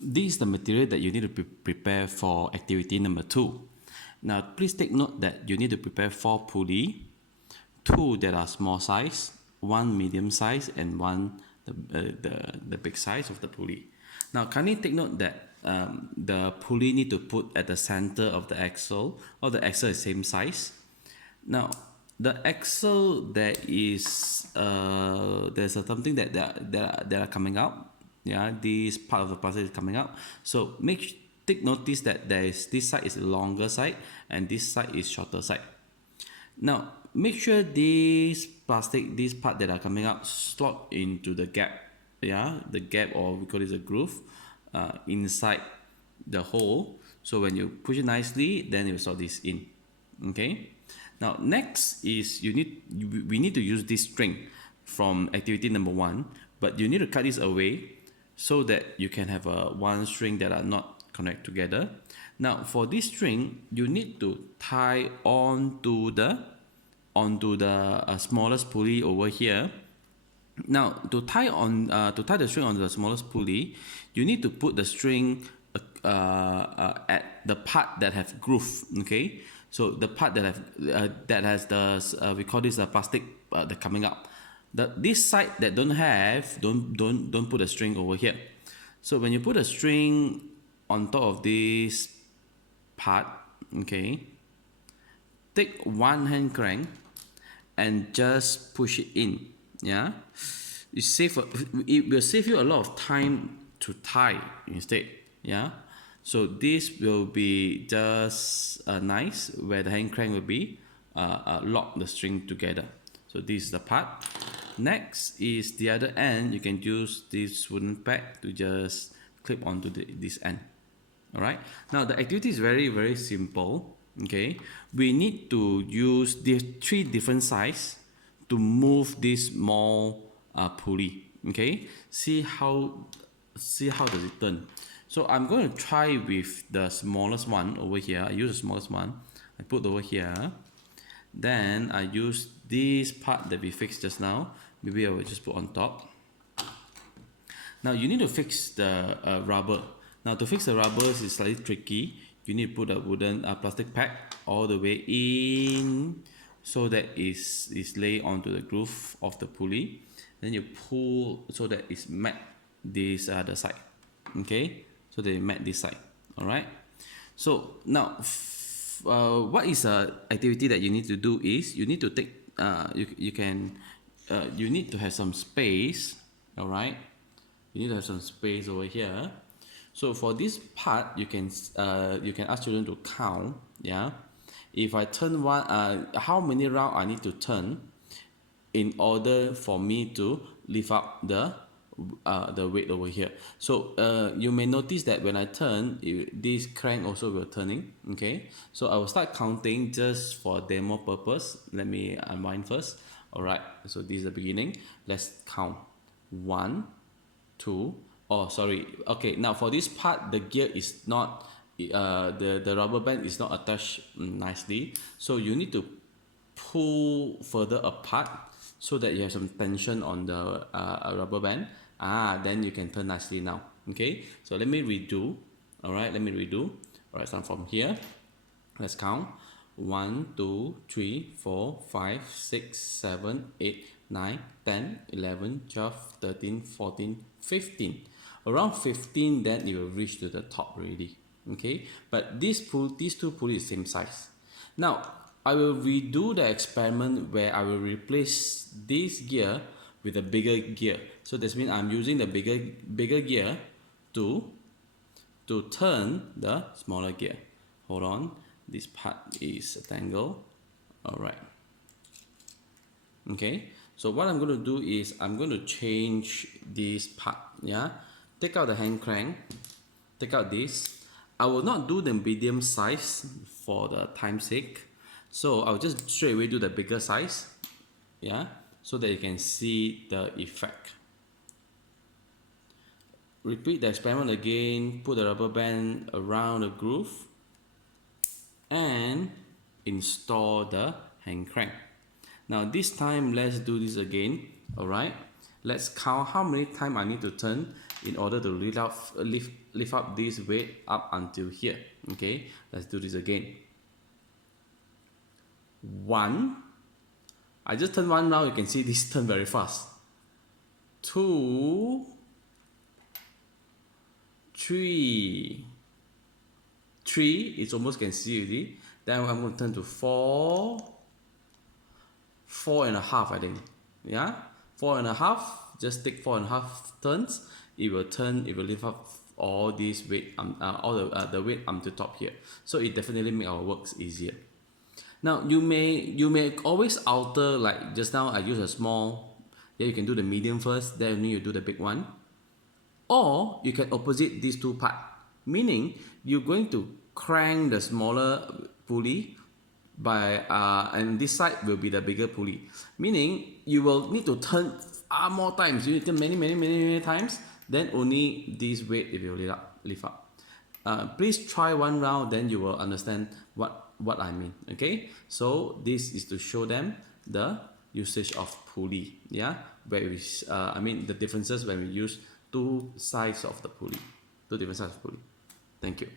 this is the material that you need to prepare for activity number 2. Now please take note that you need to prepare 4 pulley, 2 that are small size, 1 medium size, and 1 the big size of the pulley. Now kindly take note that the pulley need to put at the center of the axle, or the axle is same size. Now the axle, there is there's something that are coming out. Yeah, this part of the plastic is coming out. So take notice that this side is longer side and this side is shorter side. Now make sure this part that are coming out slot into the gap. Yeah, the gap, or we call it a groove, inside the hole. So when you push it nicely, then it will slot this in. Okay. Now next is we need to use this string from activity number 1, but you need to cut this away so that you can have one string that are not connect together. Now for this string, you need to tie onto the smallest pulley over here. Now to tie the string on the smallest pulley, you need to put the string at the part that have groove. Okay, so the part that has the we call this the plastic that coming up. This side that don't have, don't put a string over here. So when you put a string on top of this part, okay, take one hand crank and just push it in. Yeah, it will save you a lot of time to tie instead. Yeah, so this will be just nice, where the hand crank will be lock the string together. So this is the part. Next is the other end. You can use this wooden peg to just clip onto this end. All right. Now the activity is very simple. Okay. We need to use the 3 different size to move this small pulley. Okay. See how does it turn. So I'm going to try with the smallest one over here. I use the smallest one. I put over here. Then I use this part that we fixed just now. Maybe I will just put on top. Now you need to fix the rubber. Now to fix the rubber is slightly tricky. You need to put a wooden plastic peg all the way in, so that is laid onto the groove of the pulley. Then you pull so that it's met this other side. Okay, so they met this side. All right. So now what is a activity that you need to do is you need to take you need to have some space. All right, you need to have some space over here. So for this part, you can ask children to count. Yeah, if I turn one, how many round I need to turn in order for me to lift up the weight over here. So you may notice that when I turn, this crank also will turning. Okay, so I will start counting just for demo purpose. Let me unwind first. All right, so this is the beginning. Let's count. 1, 2. Oh, sorry. Okay, now for this part, the gear is not the rubber band is not attached nicely, so you need to pull further apart so that you have some tension on the rubber band. Then you can turn nicely now. Okay, so let me redo. All right, let me redo. All right, start from here. Let's count. 1, 2, 3, 4, 5, 6, 7, 8, 9, 10, 11, 12, 13, 14, 15. Around 15, then it will reach to the top already. Okay, but these two pulleys same size. Now I will redo the experiment where I will replace this gear with a bigger gear. So this means I'm using the bigger gear to turn the smaller gear. Hold on, this part is a tangle. All right. Okay, so what I'm going to do is I'm going to change this part. Yeah, take out the hand crank, take out this. I will not do the medium size for the time's sake, so I'll just straight away do the bigger size. Yeah, so that you can see the effect. Repeat the experiment again. Put the rubber band around the groove and install the hand crank. Now this time let's do this again. All right, let's count how many times I need to turn in order to lift up this weight up until here. Okay, let's do this again. 1, I just turn 1 round, you can see this turn very fast. 2, 3, 3, it's almost can see already. Then I'm going to turn to 4, 4.5, I think. Yeah, 4.5. Just take 4.5 turns. It will turn. It will lift up all this weight, all the weight up to top here. So it definitely make our works easier. Now you may always alter, like just now I use a small. Then you can do the medium first. Then only you do the big one. Or you can opposite these two parts. Meaning you're going to crank the smaller pulley by and this side will be the bigger pulley, meaning you will need to turn more times. You need to turn many times, then only this weight it will lift up. Please try 1 round, then you will understand what I mean. Okay, so this is to show them the usage of pulley. Yeah, where we I mean the differences when we use two sides of the pulley, two different sides of pulley. Thank you.